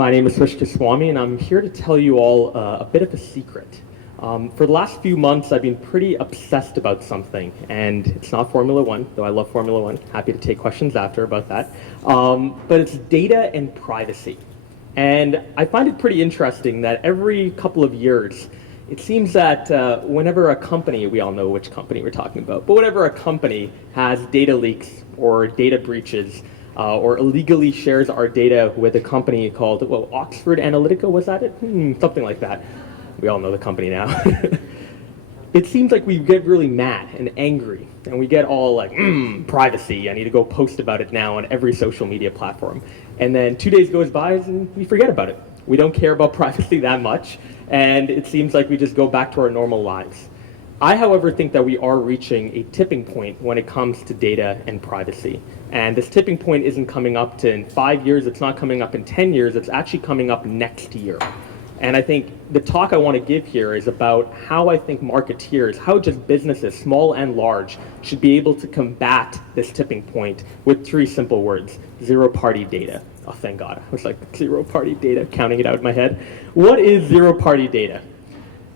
My name is Swish Goswami, and I'm here to tell you all a bit of a secret. For the last few months, I've been pretty obsessed about something, and it's not Formula One, though I love Formula One. Happy to take questions after about that. But it's data and privacy. And I find it pretty interesting that every couple of years, it seems that whenever a company, we all know which company we're talking about, but whenever a company has data leaks or data breaches, or illegally shares our data with a company called, well, Oxford Analytica, was that it? Something like that. We all know the company now. It seems like we get really mad and angry, and we get all like, privacy, I need to go post about it now on every social media platform. And then 2 days goes by and we forget about it. We don't care about privacy that much, and it seems like we just go back to our normal lives. I, however, think that we are reaching a tipping point when it comes to data and privacy. And this tipping point isn't coming up to in 5 years, it's not coming up in 10 years, it's actually coming up next year. And I think the talk I want to give here is about how I think marketeers, how just businesses, small and large, should be able to combat this tipping point with 3 simple words: zero-party data. Oh, thank God. I was like, zero-party data, counting it out in my head. What is zero-party data?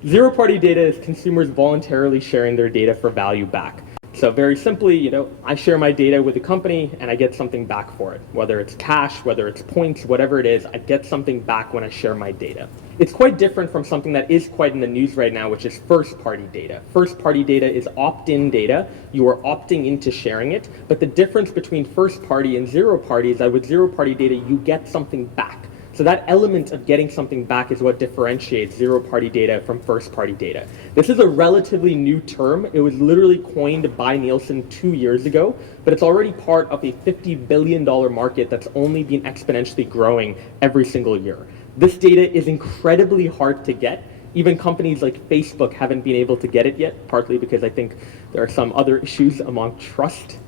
Zero-party data is consumers voluntarily sharing their data for value back. So very simply, I share my data with a company and I get something back for it. Whether it's cash, whether it's points, whatever it is, I get something back when I share my data. It's quite different from something that is quite in the news right now, which is first-party data. First-party data is opt-in data. You are opting into sharing it. But the difference between first-party and zero-party is that with zero-party data, you get something back. So that element of getting something back is what differentiates zero-party data from first-party data. This is a relatively new term. It was literally coined by Nielsen 2 years ago, but it's already part of a $50 billion market that's only been exponentially growing every single year. This data is incredibly hard to get. Even companies like Facebook haven't been able to get it yet, partly because I think there are some other issues among trust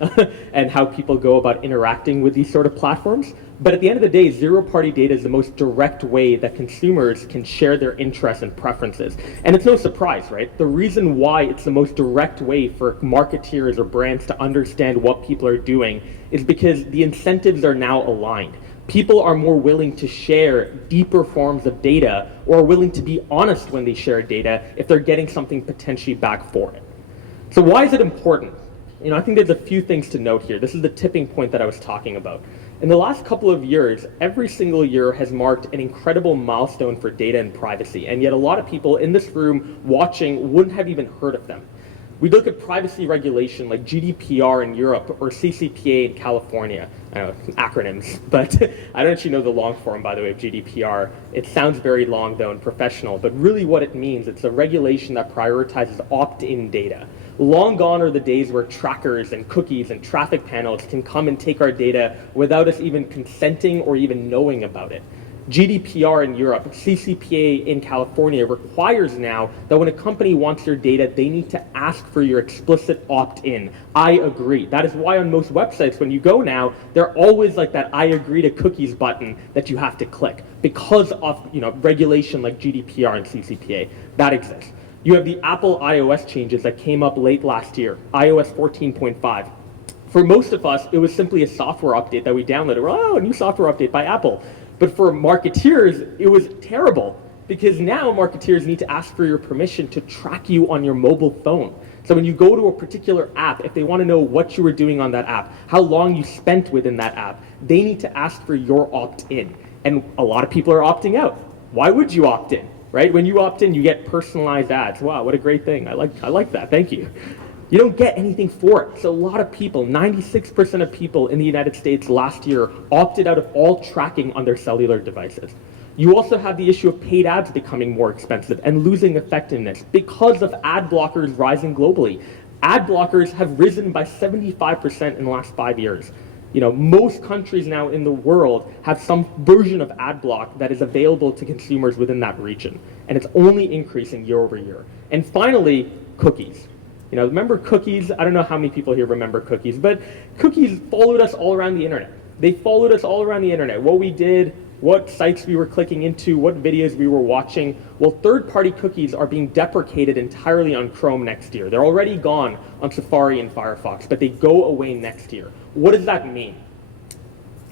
and how people go about interacting with these sort of platforms. But at the end of the day, zero-party data is the most direct way that consumers can share their interests and preferences. And it's no surprise, right? The reason why it's the most direct way for marketeers or brands to understand what people are doing is because the incentives are now aligned. People are more willing to share deeper forms of data or are willing to be honest when they share data if they're getting something potentially back for it. So why is it important? I think there's a few things to note here. This is the tipping point that I was talking about. In the last couple of years, every single year has marked an incredible milestone for data and privacy, and yet a lot of people in this room watching wouldn't have even heard of them. We look at privacy regulation like GDPR in Europe or CCPA in California. I know, acronyms, but I don't actually know the long form, by the way, of GDPR. It sounds very long, though, and professional, but really what it means, it's a regulation that prioritizes opt-in data. Long gone are the days where trackers and cookies and traffic panels can come and take our data without us even consenting or even knowing about it. GDPR in Europe, CCPA in California requires now that when a company wants your data, they need to ask for your explicit opt-in. I agree. That is why on most websites, when you go now, they're always like that I agree to cookies button that you have to click because of regulation like GDPR and CCPA. That exists. You have the Apple iOS changes that came up late last year, iOS 14.5. For most of us, it was simply a software update that we downloaded. Oh, a new software update by Apple. But for marketeers, it was terrible because now marketeers need to ask for your permission to track you on your mobile phone. So when you go to a particular app, if they want to know what you were doing on that app, how long you spent within that app, they need to ask for your opt-in. And a lot of people are opting out. Why would you opt in, right? When you opt in, you get personalized ads. Wow, what a great thing. I like that. Thank you. You don't get anything for it. So a lot of people, 96% of people in the United States last year opted out of all tracking on their cellular devices. You also have the issue of paid ads becoming more expensive and losing effectiveness because of ad blockers rising globally. Ad blockers have risen by 75% in the last 5 years. Most countries now in the world have some version of ad block that is available to consumers within that region. And it's only increasing year over year. And finally, cookies. Remember cookies? I don't know how many people here remember cookies, but cookies followed us all around the internet. They followed us all around the internet. What we did, what sites we were clicking into, what videos we were watching. Well, third-party cookies are being deprecated entirely on Chrome next year. They're already gone on Safari and Firefox, but they go away next year. What does that mean?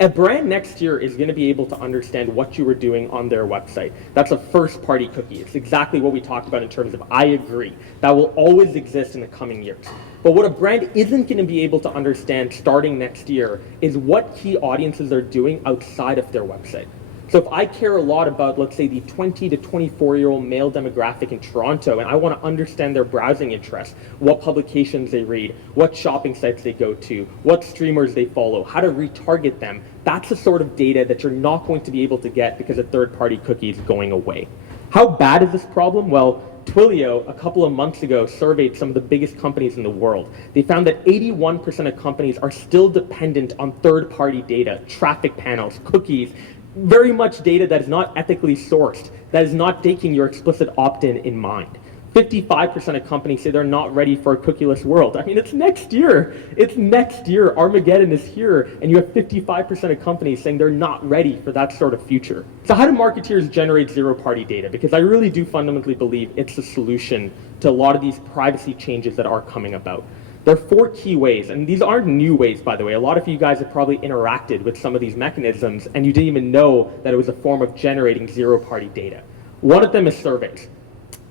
A brand next year is going to be able to understand what you were doing on their website. That's a first-party cookie. It's exactly what we talked about in terms of I agree. That will always exist in the coming years. But what a brand isn't going to be able to understand starting next year is what key audiences are doing outside of their website. So if I care a lot about, let's say, the 20 to 24-year-old male demographic in Toronto, and I want to understand their browsing interests, what publications they read, what shopping sites they go to, what streamers they follow, how to retarget them, that's the sort of data that you're not going to be able to get because a third-party cookie is going away. How bad is this problem? Well, Twilio, a couple of months ago, surveyed some of the biggest companies in the world. They found that 81% of companies are still dependent on third-party data, traffic panels, cookies, very much data that is not ethically sourced, that is not taking your explicit opt-in in mind. 55% of companies say they're not ready for a cookieless world. I mean, it's next year. It's next year. Armageddon is here, and you have 55% of companies saying they're not ready for that sort of future. So how do marketeers generate zero-party data? Because I really do fundamentally believe it's the solution to a lot of these privacy changes that are coming about. There are 4 key ways, and these aren't new ways, by the way. A lot of you guys have probably interacted with some of these mechanisms, and you didn't even know that it was a form of generating zero-party data. One of them is surveys.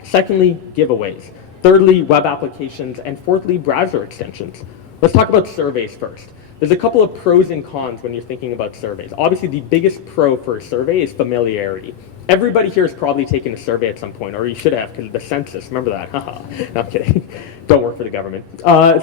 Secondly, giveaways. Thirdly, web applications. And fourthly, browser extensions. Let's talk about surveys first. There's a couple of pros and cons when you're thinking about surveys. Obviously, the biggest pro for a survey is familiarity. Everybody here has probably taken a survey at some point, or you should have, because of the census. Remember that? Haha. No, I'm kidding. Don't work for the government.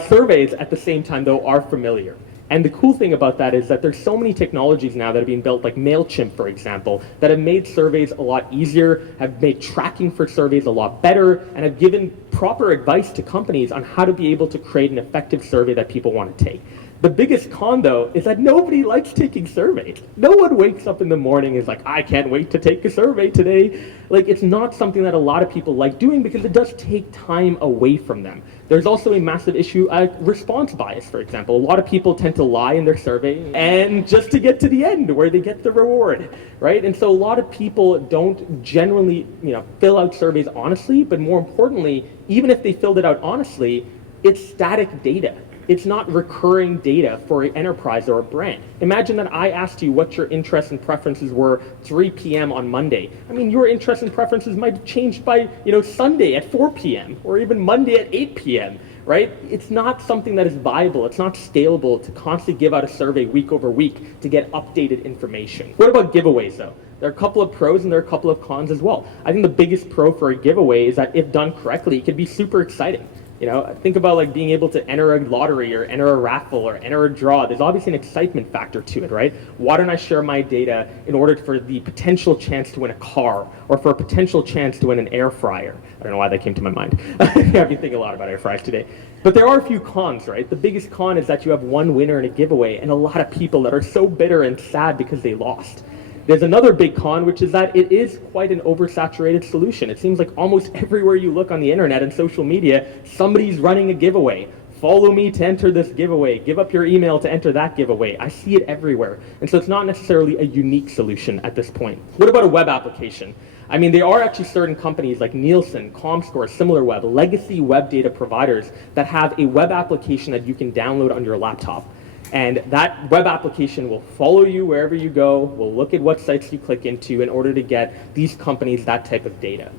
Surveys, at the same time, though, are familiar. And the cool thing about that is that there's so many technologies now that are being built, like MailChimp, for example, that have made surveys a lot easier, have made tracking for surveys a lot better, and have given proper advice to companies on how to be able to create an effective survey that people want to take. The biggest con, though, is that nobody likes taking surveys. No one wakes up in the morning and is like, I can't wait to take a survey today. Like, it's not something that a lot of people like doing because it does take time away from them. There's also a massive issue, response bias, for example. A lot of people tend to lie in their survey and just to get to the end where they get the reward, right? And so a lot of people don't generally, fill out surveys honestly, but more importantly, even if they filled it out honestly, it's static data. It's not recurring data for an enterprise or a brand. Imagine that I asked you what your interests and preferences were 3 p.m. on Monday. I mean, your interests and preferences might have changed by, Sunday at 4 p.m. or even Monday at 8 p.m., right? It's not something that is viable. It's not scalable to constantly give out a survey week over week to get updated information. What about giveaways, though? There are a couple of pros and there are a couple of cons as well. I think the biggest pro for a giveaway is that if done correctly, it can be super exciting. Think about like being able to enter a lottery or enter a raffle or enter a draw. There's obviously an excitement factor to it, right? Why don't I share my data in order for the potential chance to win a car or for a potential chance to win an air fryer? I don't know why that came to my mind. I've been thinking a lot about air fryers today. But there are a few cons, right? The biggest con is that you have one winner in a giveaway and a lot of people that are so bitter and sad because they lost. There's another big con, which is that it is quite an oversaturated solution. It seems like almost everywhere you look on the internet and social media, somebody's running a giveaway. Follow me to enter this giveaway. Give up your email to enter that giveaway. I see it everywhere. And so it's not necessarily a unique solution at this point. What about a web application? I mean, there are actually certain companies like Nielsen, Comscore, SimilarWeb, legacy web data providers that have a web application that you can download on your laptop. And that web application will follow you wherever you go, will look at what sites you click into in order to get these companies that type of data.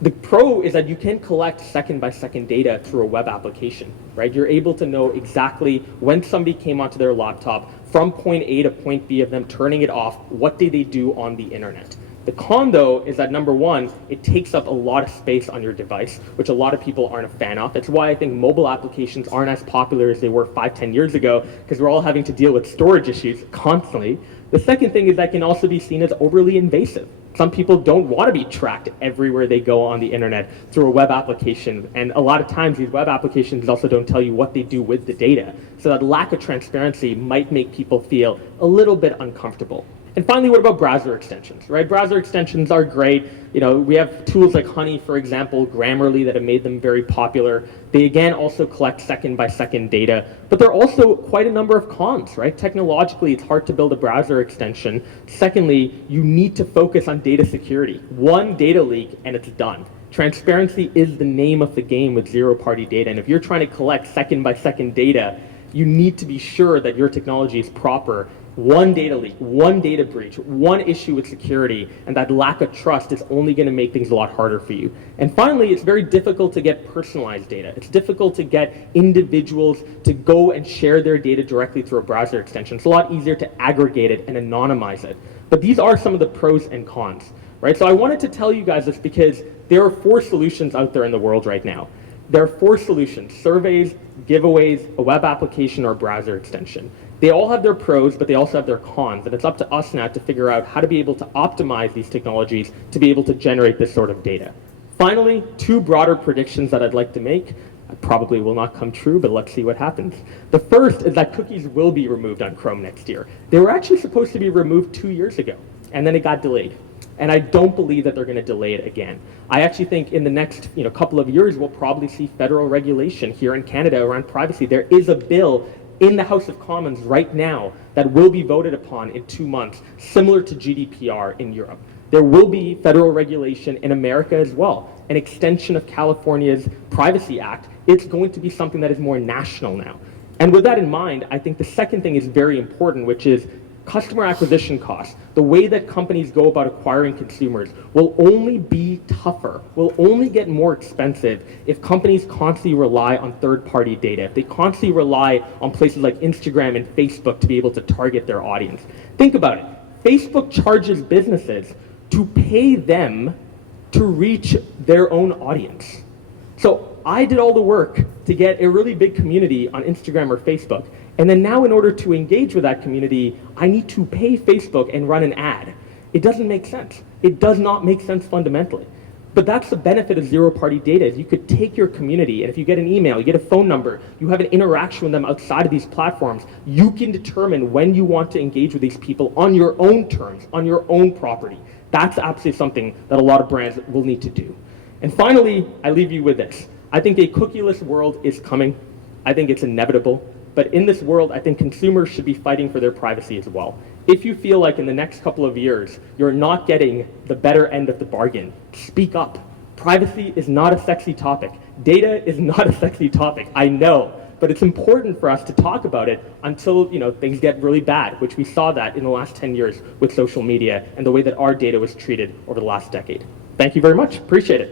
The pro is that you can collect second-by-second data through a web application, right? You're able to know exactly when somebody came onto their laptop, from point A to point B of them turning it off, what did they do on the internet. The con, though, is that number one, it takes up a lot of space on your device, which a lot of people aren't a fan of. That's why I think mobile applications aren't as popular as they were 5-10 years ago, because we're all having to deal with storage issues constantly. The second thing is that can also be seen as overly invasive. Some people don't want to be tracked everywhere they go on the internet through a web application, and a lot of times these web applications also don't tell you what they do with the data. So that lack of transparency might make people feel a little bit uncomfortable. And finally, what about browser extensions, right? Browser extensions are great. We have tools like Honey, for example, Grammarly that have made them very popular. They, again, also collect second-by-second data. But there are also quite a number of cons, right? Technologically, it's hard to build a browser extension. Secondly, you need to focus on data security. One data leak, and it's done. Transparency is the name of the game with zero-party data. And if you're trying to collect second-by-second data, you need to be sure that your technology is proper One data leak, one data breach, one issue with security, and that lack of trust is only going to make things a lot harder for you. And finally, it's very difficult to get personalized data. It's difficult to get individuals to go and share their data directly through a browser extension. It's a lot easier to aggregate it and anonymize it. But these are some of the pros and cons, right? So I wanted to tell you guys this because there are 4 solutions out there in the world right now. There are 4 solutions: surveys, giveaways, a web application, or a browser extension. They all have their pros, but they also have their cons, and it's up to us now to figure out how to be able to optimize these technologies to be able to generate this sort of data. Finally, 2 broader predictions that I'd like to make. Probably will not come true, but let's see what happens. The first is that cookies will be removed on Chrome next year. They were actually supposed to be removed 2 years ago, and then it got delayed. And I don't believe that they're going to delay it again. I actually think in the next couple of years, we'll probably see federal regulation here in Canada around privacy. There is a bill in the House of Commons right now that will be voted upon in 2 months, similar to GDPR in Europe. There will be federal regulation in America as well, an extension of California's Privacy Act. It's going to be something that is more national now. And with that in mind, I think the second thing is very important, which is customer acquisition costs. The way that companies go about acquiring consumers will only be tougher, will only get more expensive if companies constantly rely on third-party data, if they constantly rely on places like Instagram and Facebook to be able to target their audience. Think about it. Facebook charges businesses to pay them to reach their own audience. So I did all the work to get a really big community on Instagram or Facebook. And then now in order to engage with that community, I need to pay Facebook and run an ad. It doesn't make sense. It does not make sense fundamentally. But that's the benefit of zero-party data, is you could take your community, and if you get an email, you get a phone number, you have an interaction with them outside of these platforms, you can determine when you want to engage with these people on your own terms, on your own property. That's absolutely something that a lot of brands will need to do. And finally, I leave you with this. I think a cookieless world is coming. I think it's inevitable. But in this world, I think consumers should be fighting for their privacy as well. If you feel like in the next couple of years, you're not getting the better end of the bargain, speak up. Privacy is not a sexy topic. Data is not a sexy topic, I know. But it's important for us to talk about it until things get really bad, which we saw that in the last 10 years with social media and the way that our data was treated over the last decade. Thank you very much. Appreciate it.